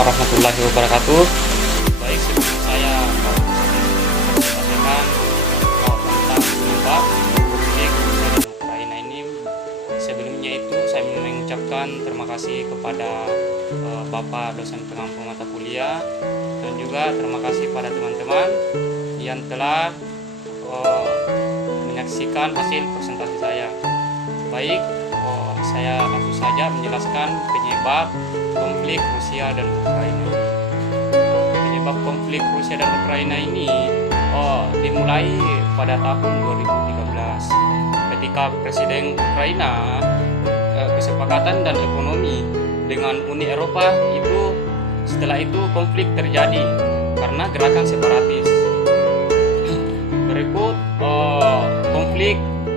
warahmatullahi wabarakatuh. Baik, sebelum saya sampaikan tentang penyebab konflik Rusia dan Ukraina ini, sebelumnya itu saya mengucapkan terima kasih kepada Bapak dosen pengampu mata kuliah, dan juga terima kasih pada teman-teman yang telah menyaksikan hasil presentasi saya. Baik, saya langsung saja menjelaskan penyebab konflik Rusia dan Ukraina. Penyebab konflik Rusia dan Ukraina ini dimulai pada tahun 2013 ketika Presiden Ukraina kesepakatan dan ekonomi dengan Uni Eropa itu. Setelah itu konflik terjadi karena gerakan separatis. Berikut konflik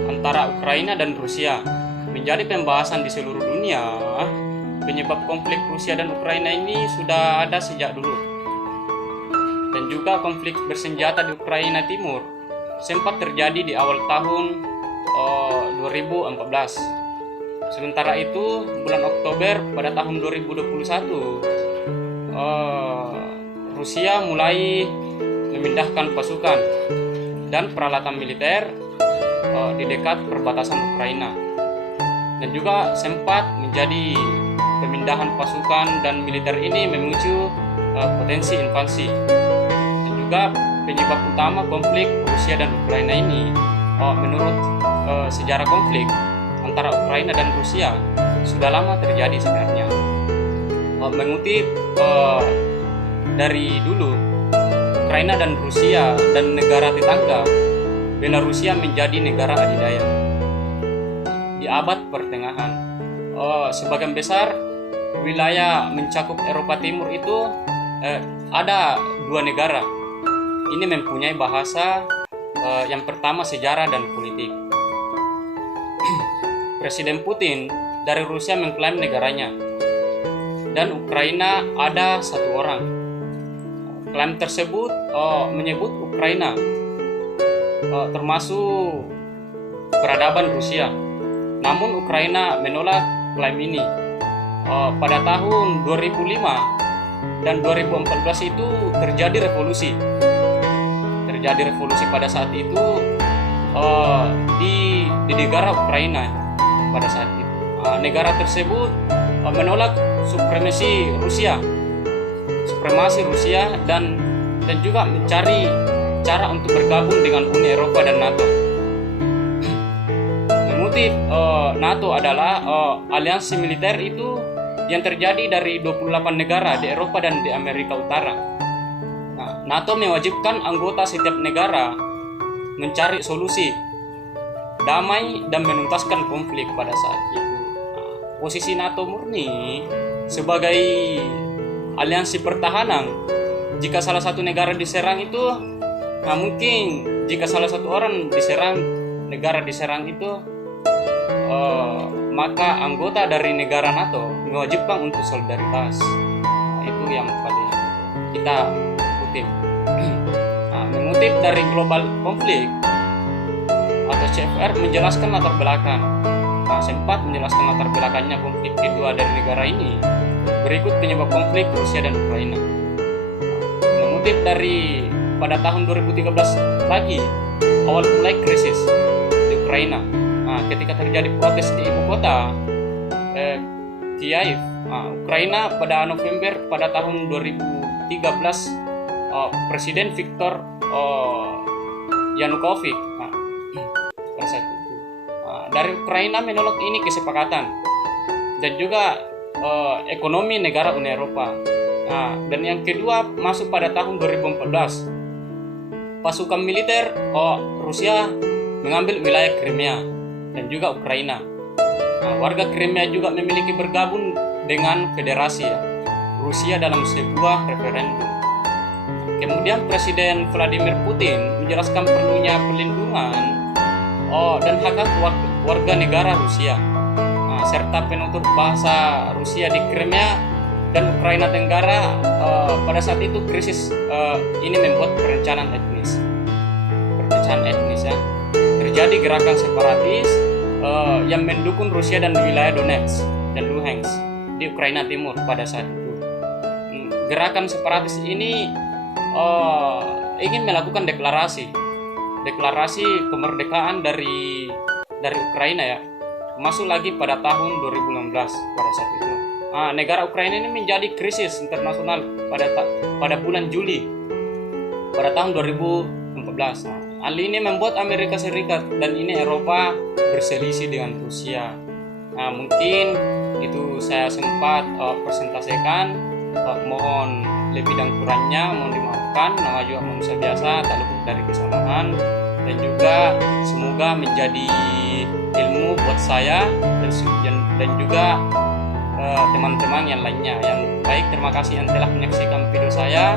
antara Ukraina dan Rusia menjadi pembahasan di seluruh dunia. Penyebab konflik Rusia dan Ukraina ini sudah ada sejak dulu, dan juga konflik bersenjata di Ukraina Timur sempat terjadi di awal tahun 2014. Sementara itu bulan Oktober pada tahun 2021 Rusia mulai memindahkan pasukan dan peralatan militer di dekat perbatasan Ukraina, dan juga sempat menjadi pemindahan pasukan dan militer ini memicu potensi invasi. Dan juga penyebab utama konflik Rusia dan Ukraina ini, menurut sejarah konflik antara Ukraina dan Rusia sudah lama terjadi sebenarnya. Mengutip dari dulu, Ukraina dan Rusia dan negara tetangga, Belarusia menjadi negara adidaya di abad pertengahan. Sebagian besar wilayah mencakup Eropa Timur itu ada dua negara. Ini mempunyai bahasa yang pertama sejarah dan politik. Presiden Putin dari Rusia mengklaim negaranya, dan Ukraina ada satu orang. Klaim tersebut menyebut Ukraina termasuk peradaban Rusia. Namun Ukraina menolak klaim ini. Pada tahun 2005 dan 2014 itu terjadi revolusi. Terjadi revolusi pada saat itu di negara Ukraina pada saat itu. Negara tersebut menolak supremasi Rusia, dan juga mencari cara untuk bergabung dengan Uni Eropa dan NATO. Mengutip NATO adalah aliansi militer itu yang terjadi dari 28 negara di Eropa dan di Amerika Utara. NATO mewajibkan anggota setiap negara mencari solusi damai dan menuntaskan konflik pada saat itu. Posisi NATO murni sebagai aliansi pertahanan. Jika salah satu negara diserang itu, mungkin jika salah satu orang diserang, negara diserang itu, maka anggota dari negara NATO mewajibkan untuk solidaritas. Itu yang paling kita kutip. Mengutip dari Global Conflict atau CFR menjelaskan latar belakang. Sempat menjelaskan latar belakangnya konflik kedua dari negara ini. Berikut penyebab konflik Rusia dan Ukraina. Mengutip dari pada tahun 2013 lagi, awal mulai krisis di Ukraina. Ketika terjadi protes di ibu kota Kiev, Ukraina pada November pada tahun 2013, Presiden Viktor Yanukovych pada saat itu dari Ukraina menolak ini kesepakatan, dan juga ekonomi negara Uni Eropa. Dan yang kedua masuk pada tahun 2014, pasukan militer Rusia mengambil wilayah Crimea dan juga Ukraina. Warga Crimea juga memiliki bergabung dengan federasi Rusia dalam sebuah referendum. Kemudian Presiden Vladimir Putin menjelaskan perlunya perlindungan dan hak warga negara Rusia, serta penutur bahasa Rusia di Crimea dan Ukraina Tenggara. Pada saat itu krisis ini membuat perencanaan etnis ya. Terjadi gerakan separatis yang mendukung Rusia dan wilayah Donetsk dan Luhansk di Ukraina Timur pada saat itu. gerakan separatis ini ingin melakukan deklarasi kemerdekaan dari Ukraina ya, masuk lagi pada tahun 2016 pada saat itu. Negara Ukraina ini menjadi krisis internasional pada bulan Juli pada tahun 2014. Hal ini membuat Amerika Serikat dan ini Eropa berselisih dengan Rusia. Mungkin itu saya sempat presentasikan. Mohon lebih dan kurangnya mohon dimaafkan. Nama juga manusia biasa, tak luput dari kesalahan, dan juga semoga menjadi ilmu buat saya dan juga teman-teman yang lainnya. Yang baik, terima kasih yang telah menyaksikan video saya.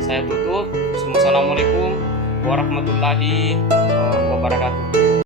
Saya tutup. Assalamualaikum warahmatullahi wabarakatuh.